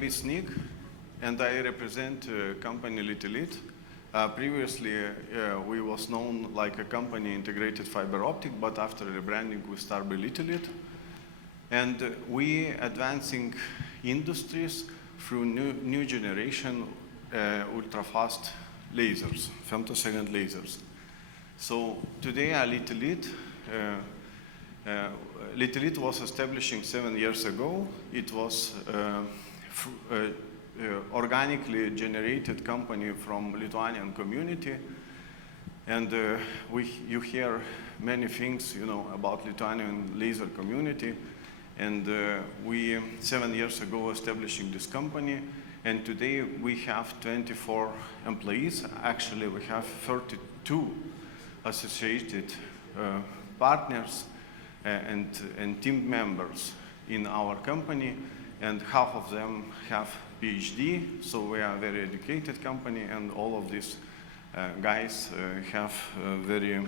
name is Nick, and I represent company Litilit. Previously, we was known like a company integrated fiber optic, but after rebranding, we started with Litilit. And we advancing industries through new generation ultra-fast lasers, femtosecond lasers. So today at Litilit, Litilit was establishing 7 years ago. It was organically generated company from Lithuanian community, and you hear many things, about Lithuanian laser community. And we 7 years ago establishing this company, and today we have 24 employees. Actually, we have 32 associated partners and team members in our company, and half of them have PhD, so we are a very educated company, and all of these guys have a very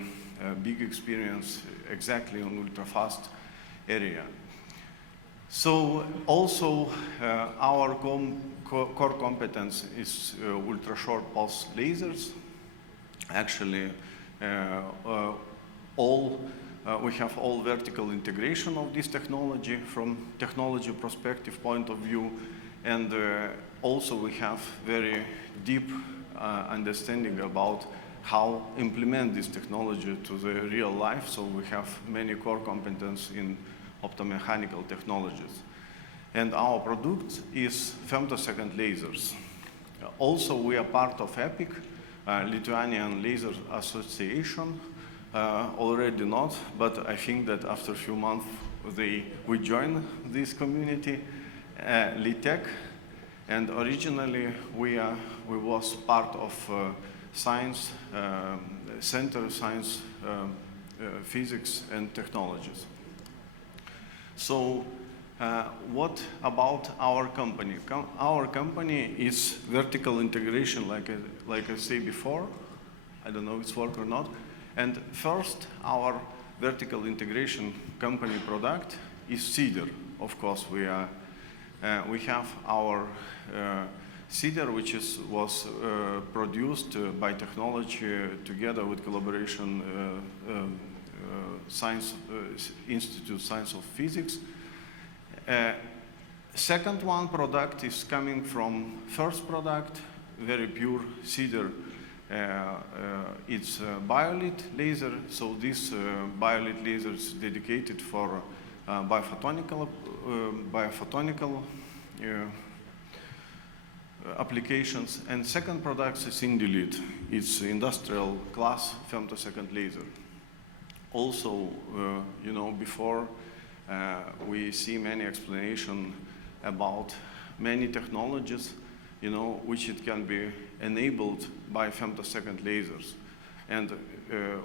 big experience exactly on ultra-fast area. So also our core competence is ultra-short pulse lasers. Actually, we have all vertical integration of this technology from technology perspective point of view, and also we have very deep understanding about how implement this technology to the real life. So we have many core competence in optomechanical technologies. And our product is femtosecond lasers. Also, we are part of EPIC, Lithuanian Laser Association. Already not, but I think that after a few months we join this community, LITEC, and originally we was part of science center, science, physics and technologies. So what about our company? Our company is vertical integration, like I said before. I don't know if it's work or not. And first, our vertical integration company product is CEDAR. Of course, we have our CEDAR, which was produced by technology together with collaboration Science Institute Science of Physics. Second one product is coming from first product, very pure CEDAR. It's a BioLit laser, so this BioLit laser is dedicated for biophotonical applications. And second product is Indilit. It's industrial class femtosecond laser. Also, before we see many explanation about many technologies, which it can be enabled by femtosecond lasers and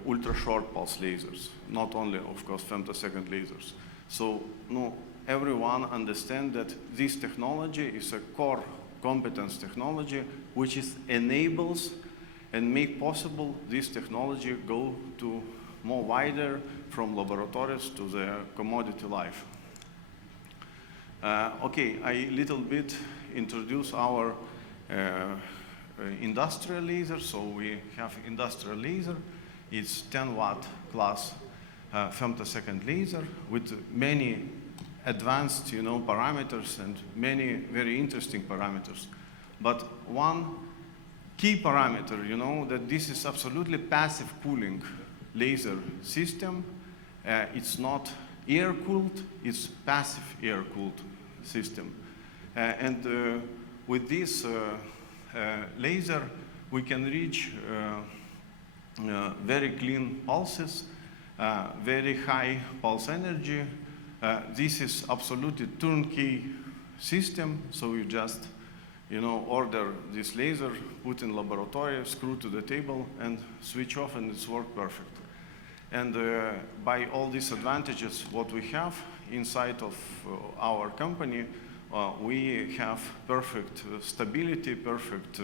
ultra-short pulse lasers, not only, of course, femtosecond lasers. So everyone understands that this technology is a core competence technology, which enables and make possible this technology go to more wider from laboratories to the commodity life. Okay, I little bit introduce our industrial laser. So we have industrial laser. It's 10-watt class femtosecond laser with many advanced, parameters and many very interesting parameters. But one key parameter, that this is absolutely passive cooling laser system. It's not air-cooled, it's passive air-cooled system. And with this laser, we can reach very clean pulses, very high pulse energy. This is absolutely turnkey system, so you just order this laser, put in laboratory, screw to the table, and switch off, and it's work perfect. And by all these advantages, what we have inside of our company, we have perfect stability, perfect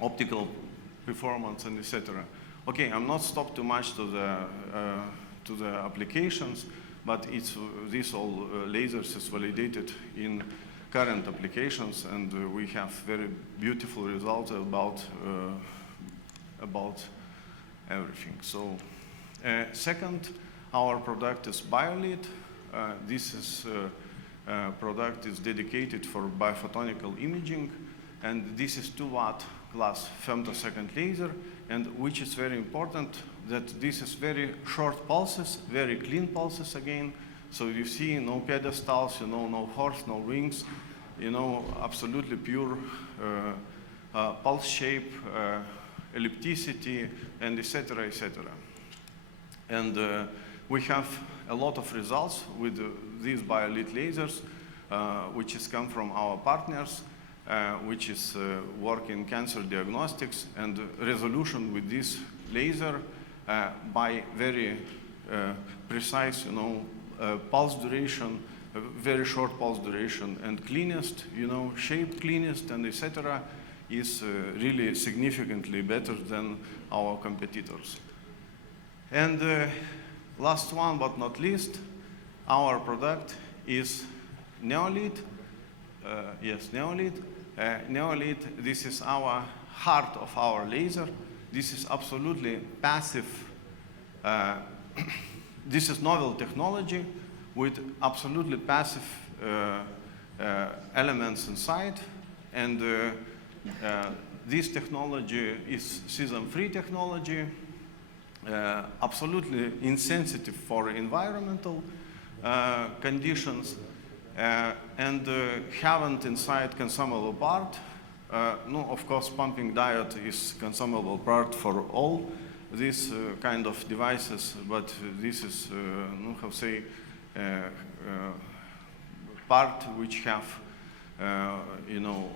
optical performance, and etc. Okay, I'm not stopped too much to the applications, but this all lasers is validated in current applications, and we have very beautiful results about everything. So second, our product is BioLit. This product is dedicated for biophotonical imaging, and this is 2-watt class femtosecond laser, and which is very important that this is very short pulses, very clean pulses again. So you see no pedestals, no horse, no rings, absolutely pure pulse shape, ellipticity, and etc., etc. And we have a lot of results with these BioLit lasers, which has come from our partners, which is work in cancer diagnostics, and resolution with this laser by very precise, pulse duration, very short pulse duration, and cleanest, shape cleanest, and etc. is really significantly better than our competitors. And last one but not least, our product is Neolit. Yes, Neolit. Neolit, this is our heart of our laser. This is absolutely passive. This is novel technology with absolutely passive elements inside. And this technology is cesium-free technology, absolutely insensitive for environmental conditions, and haven't inside consumable part. No, of course, pumping diode is consumable part for all these kind of devices, but this is, how say, part which have,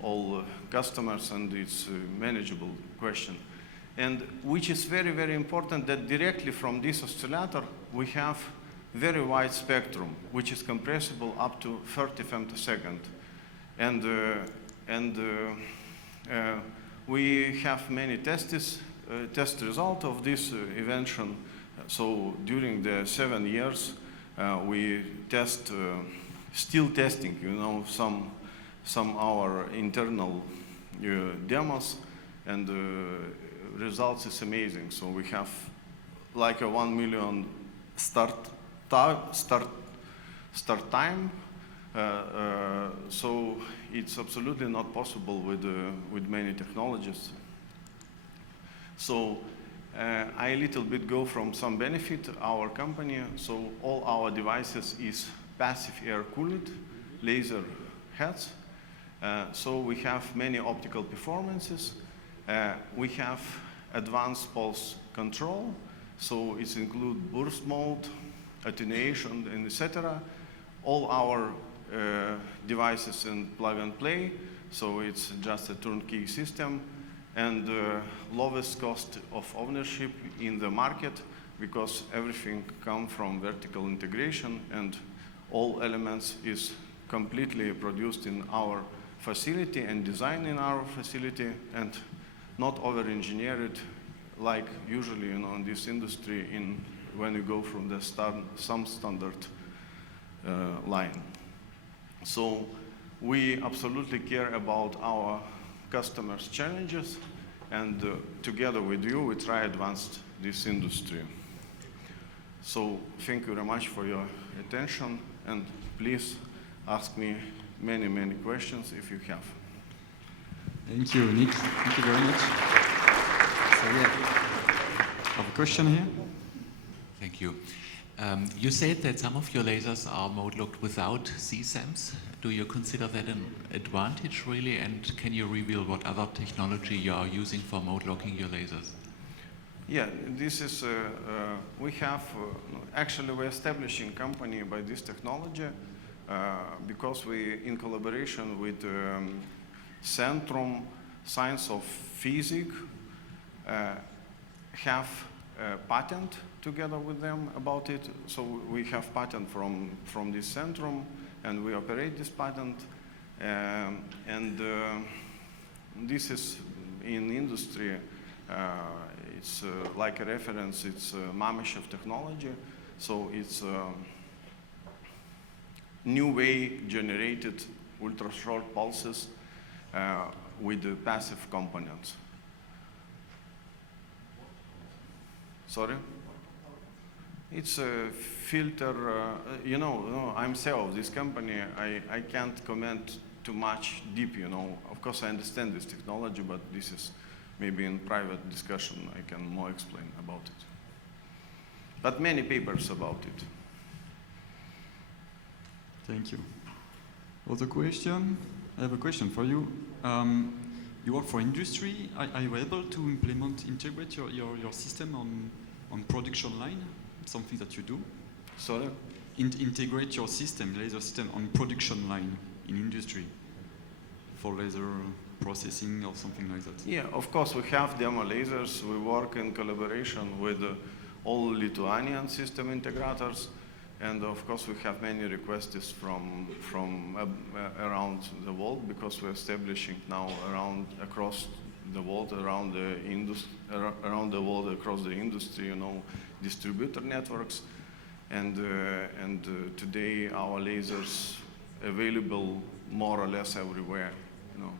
all customers, and it's a manageable question. And which is very, very important that directly from this oscillator we have very wide spectrum, which is compressible up to 30 femtosecond. And we have many test result of this invention. So during the 7 years, we test, still testing, some our internal demos, and results is amazing. So we have like a 1 million start time. So it's absolutely not possible with many technologies. So I a little bit go from some benefit our company. So all our devices is passive air cooled laser heads. So we have many optical performances. We have advanced pulse control. So it includes burst mode, attenuation, and etc. All our devices in plug and play. So it's just a turnkey system, and lowest cost of ownership in the market, because everything comes from vertical integration, and all elements is completely produced in our facility and designed in our facility, and not over-engineered like usually in this industry when you go from the some standard line. So we absolutely care about our customers' challenges, and together with you we try advance this industry. So thank you very much for your attention, and please ask me many, many questions if you have. Thank you, Nick. Thank you very much. So yeah, I have a question here. Thank you. You said that some of your lasers are mode locked without CSAMs. Do you consider that an advantage really? And can you reveal what other technology you are using for mode locking your lasers? Yeah, this is, we have, actually we're establishing company by this technology because we, in collaboration with Centrum Science of Physics, have a patent together with them about it. So we have patent from this Centrum, and we operate this patent. And this is in industry, it's like a reference, it's Mamyshev technology. So it's new way generated ultra-short pulses with the passive components. Sorry? It's a filter, you know, I'm CEO of this company. I can't comment too much deep, you know. Of course, I understand this technology, but this is maybe in private discussion I can more explain about it. But many papers about it. Thank you. Other question? I have a question for you. You work for industry. Are you able to integrate your system on production line? It's something that you do? Sorry? Integrate your system, laser system, on production line in industry for laser processing or something like that? Yeah, of course, we have demo lasers. We work in collaboration with all Lithuanian system integrators. And of course, we have many requests from around the world, because we're establishing now across the world, around the world, across the industry, you know, distributor networks. And today, our lasers available more or less everywhere, you know.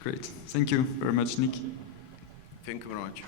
Great. Thank you very much, Nick. Thank you very much.